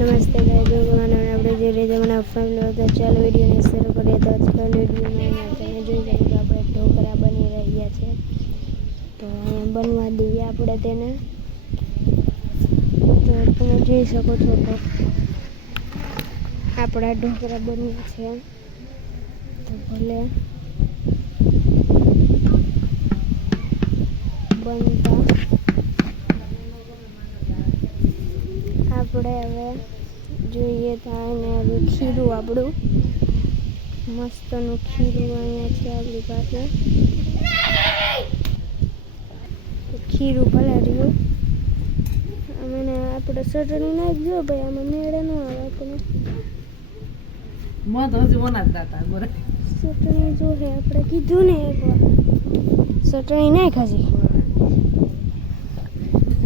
नमस्ते गाइस, ભગવાન આપણે જે રીતે મને ફેમિલી હતો ચાલો વિડીયોને શરૂ કરીએ. તો આજકાલ વિડીયોમાં તમે જોઈ શકો છો આપણે ઢોકળા બની રહ્યા છે. તો અહીંયા બનવા દઈએ આપણે તેને. તો તમે જોઈ શકો છો તો આપણા ઢોકળા બન્યા છે. તો ભલે બનતા આપણે હવે જોઈએ તો એને ખીરું આપણું મસ્તનું ખીરું અહીંયા છે આપણી પાસે. ખીરું ભલે રહ્યું મને આપણે ચટણી નાખજો ભાઈ, આમાં મેળે ન આવે આપણને ચટણી જોશે. આપણે કીધું ને એકવાર ચટણી નાખ, હજી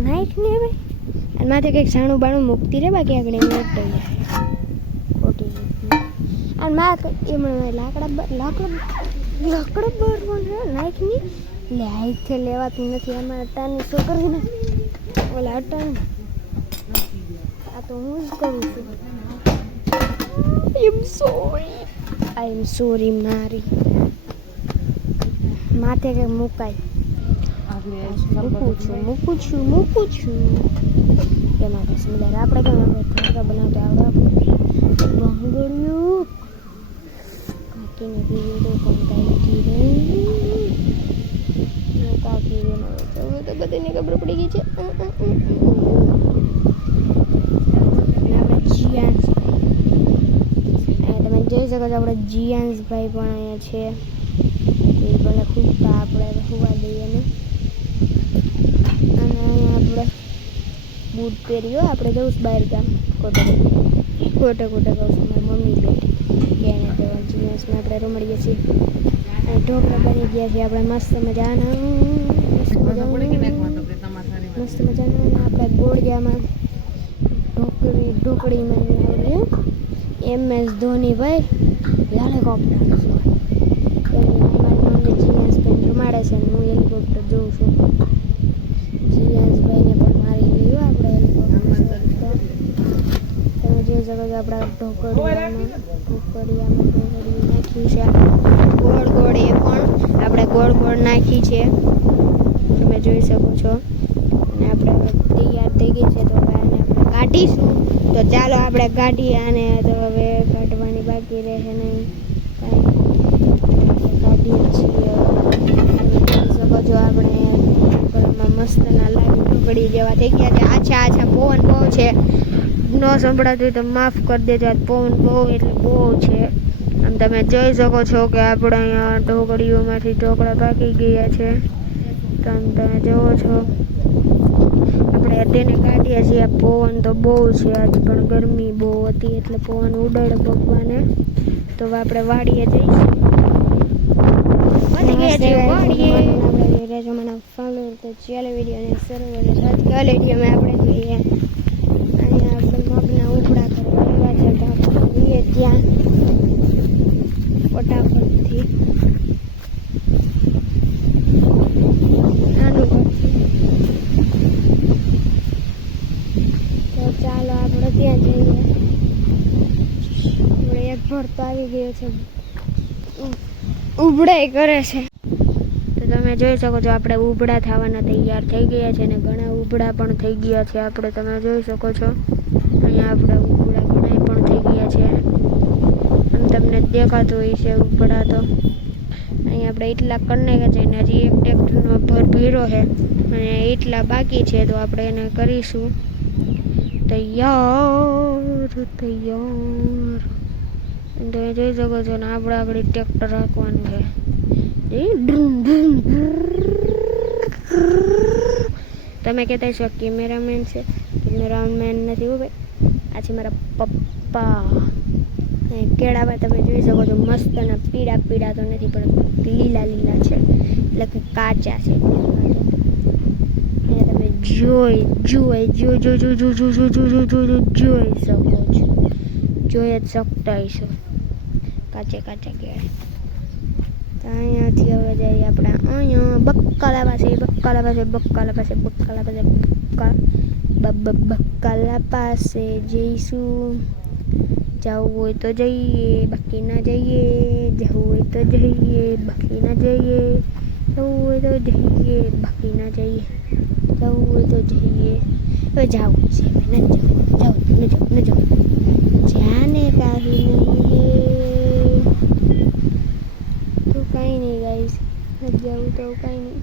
નાખ ને ભાઈ. અને માથે કંઈક છાણું બાણું મૂકતી રહે, બાકી આગળ એમ થઈ જાય ખોટી રીતે. અને માથે એમણે લાકડા બરવાનું નાખ નહીં એટલે હાઈથી લેવાતું નથી. આમાં અટાની છોકરી ને ઓલા અટાણ આ તો હું જ કરું છું. આઈ એમ સોરી મારી માથે કંઈક મુકાય. મૂકું છું એમાં કઈ સમજાય. આપણે કેમ આપણે ઢોકળા બનાવતા આવડે ભંગળ્યું કાકીને પીવું તો કંટાળી રહી કાકી બનાવે તો હવે તો બધાને ખબર પડી ગઈ છે. આપણે જીયાંશભાઈ તમે જોઈ શકો છો, આપણે જીયાંશભાઈ પણ અહીંયા છે. એ ભલે ખૂટતા આપણે હોવા દઈએ ને. અને અહીંયા આપણે બૂટ પહેર્યો, આપણે જવું બહાર ગામ ખોટે કહું છું. મારી મમ્મી બેઠી એને તો જીન્સમાં આપણે રમડીએ છીએ. અને ઢોકળા બની ગયા છે આપણે મસ્ત મજાના. આપણે ગોળિયામાં ઢોકળીમાં MS ધોની ભાઈ હેલિકોપ્ટર મારી મમ્મી જીન્સ પેન્ટ રમાડે છે ને હું હેલિકોપ્ટર જોઉં છું. જીયાંશભાઈને પણ મારી ગયું આપણે હેલિકોપ્ટર. તમે જોઈ શકો છો આપણા ઢોકળિયામાં નાખ્યું છે. ગોળ એ પણ આપણે ગોળ નાખી છે, તમે જોઈ શકો છો. અને આપણે તૈયાર થઈ ગઈ છે તો હવે આને આપણે કાઢીશું. તો ચાલો આપણે કાઢીએ આને. તો હવે કાઢવાની બાકી રહેશે નહીં કાંઈ, કાઢીએ છીએ. જોઈ શકો છો આપણે મસ્તના લાડુ ઢોકળી જેવા થઈ ગયા છે. આછા પવન બહુ છે, ન સંભળાતું તો માફ કરી દેજો. આ પવન બહુ એટલે બહુ છે. અને તમે જોઈ શકો છો કે આપણે અહીંયા ઢોકળીઓમાંથી ઢોકળા પાકી ગયા છે. તમે જુઓ છો આપણે તેને કાઢીએ છીએ. પવન તો બહુ છે, આજ પણ ગરમી બહુ હતી એટલે પવન ઉડાડે ભગવાને. તો આપણે વાડીએ જઈશું. મને ફોલો તો ચાલો વિડીયોને શરૂ કરીએ. આજકાલ વિડીયોમાં આપણે જોઈએ અહીંયા આપણે મગના ઉપડા કરવા એવા છે. તો આપણે જઈએ ત્યાં ફટાફટથી આનું તો ચાલો આપણે ત્યાં જઈએ. આપણે એક ભરતો આવી ગયો છે, ઉભડાઈ કરે છે. તમે જોઈ શકો છો આપણે ઉભડા થવાના તૈયાર થઈ ગયા છે અને ઘણા ઉભડા પણ થઈ ગયા છે. આપણે તમે જોઈ શકો છો અહીંયા આપણે ઉભડા ઘણા પણ થઈ ગયા છે અને તમને દેખાતું હોય છે ઉભડા. તો અહીંયા આપણે એટલા કરી નાખ્યા છે અને હજી એક ટ્રેક્ટરનો ભર્યો છે અને એટલા બાકી છે. તો આપણે એને કરીશું તૈયાર. અને તમે જોઈ શકો છો ને આપણે આગળ ટ્રેક્ટર રાખવાનું છે. તમે કહેતા છો કેમેરામેન છે, કેમેરામેન નથી હો ભાઈ, આ છે મારા પપ્પા. કેળામાં તમે જોઈ શકો છો મસ્ત અને પીળા તો નથી પણ લીલા છે એટલે કે કાચા છે. તમે જોઈ શકો જ શકતા હશો કાચા કેળા. અહીંયાથી હવે જઈએ આપણે અહીંયા બક્કાલા પાસે બક્કાલા પાસે જઈશું. જવું હોય તો જઈએ, બાકી ના જઈએ. જવું હોય તો જઈએ, બાકી ના જઈએ. જવું હોય તો જઈએ, બાકી ના જઈએ. જવું હોય તો જઈએ. હવે જવું છે, નથી જવું. ન જવું જાને કાહી નહીં तो कहीं नहीं गाइस, अब जाऊँ तो कहीं नहीं.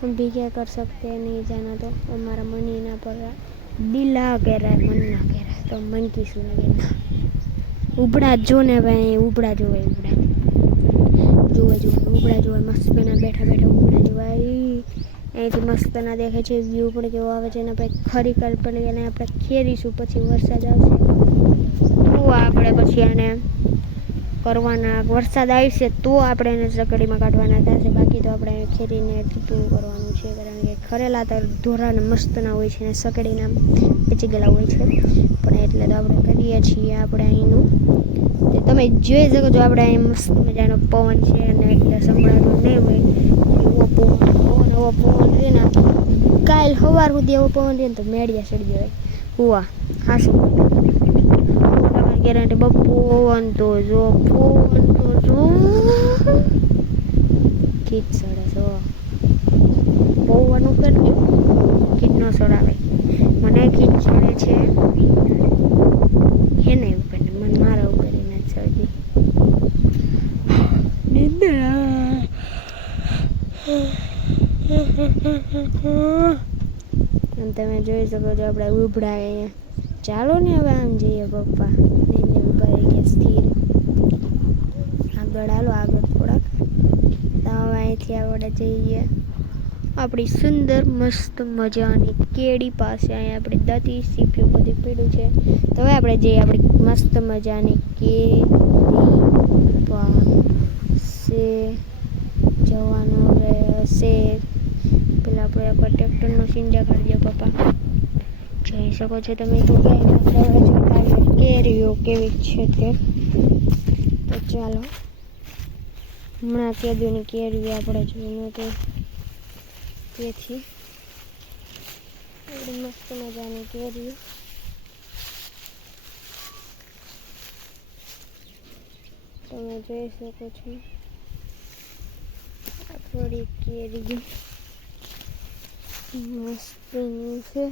हम भी क्या कर सकते हैं, नहीं जाना तो हमारा मन ही ना पड़ रहा. दिल आ कह रहा है, मन ना कह रहा है, तो मन की सुनेंगे ना. ઉપડા જો ને ભાઈ, ઉપડા જોવે, ઉપડા જોવે ઉપડા જોવે. મસ્ત પેના બેઠા બેઠા ઉપડા જોવાય. અહીંથી મસ્ત ના દેખાય છે, વ્યૂ પણ કેવો આવે છે. ને પછી ખરી કાલ પેલી એને આપણે ખેરીશું, પછી વરસાદ આવશે તો આપણે પછી એને કરવાના. વરસાદ આવશે તો આપણે એને સકડીમાં કાઢવાના થશે, બાકી તો આપણે ખેરીને પૂરું કરવાનું છે. કારણ કે ખરેલા તો ધોરાને મસ્ત ના હોય છે ને સકડીના પચી ગયેલા હોય છે. પણ એટલે તો આપણે કરીએ છીએ આપણે અહીંનું. તમે જોઈ શકો છો, આપણે અહીં મસ્ત મજાનો પવન છે અને એટલે સંભળાતો નહીં હોય એવો પવન છે ને. કાલ સવાર સુધી એવો પવન છે ને તો મેળિયા ચડી જાય હુવા હાસું ગેરંટી. પવન તો જો ખીચ સડે જો પવન ઉપર ખીચ નો સડાવે. મને ખીચ ચડે છે એને ઉપર, મને મારા ઉપર એને ચડતી તમે જોઈ શકો છો આપણે ઉભડા અહીંયા. ચાલો ને હવે આમ જઈએ પપ્પા. ઉભા રહી ગયા સ્થિર. આગળ હાલો, આગળ થોડાક. તો હવે અહીંથી આપણે જઈએ આપણી સુંદર મસ્ત મજાની કેડી પાસે. અહીંયા આપણે દાંતી સીપ્યું બધું પીડ્યું છે. તો હવે આપણે જઈએ આપણી મસ્ત મજાની કેડી પાસે જવાનું રહેશે. પેલા આપણે એકવાર ટ્રેક્ટરનો સીન દેખાડજો પપ્પા. જોઈ શકો છો તમે તો કેરીઓ કેવી છે તે. તો ચાલો હમણાં કેદુની કેરીઓ આપણે જોઈને તો તેથી આપણી મસ્ત મજાની કેરીઓ. તમે જોઈ શકો છો આ થોડી કેરીઓ મસ્તીની છે.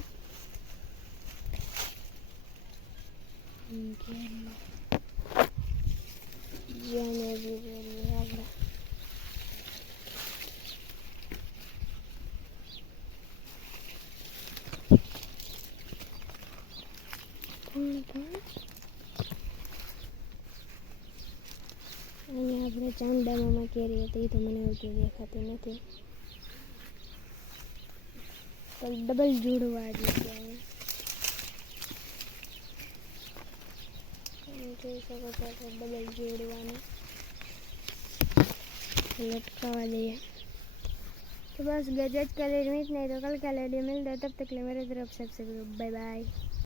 જાને બી કરીએ આપણે. અહીંયા આપણે ચાંદામાં કેરી હતી, તો મને આવતી દેખાતી નથી. ડબલ જોડવા જોઈએ. જોઈ શકો છો આપણે ડબલ જોડવાનું लटकावा दिया। तो बस गजट का लिए नहीं तो कल का ले मिलता है, तब तक ले मेरे तरफ सबसे बाय बाय।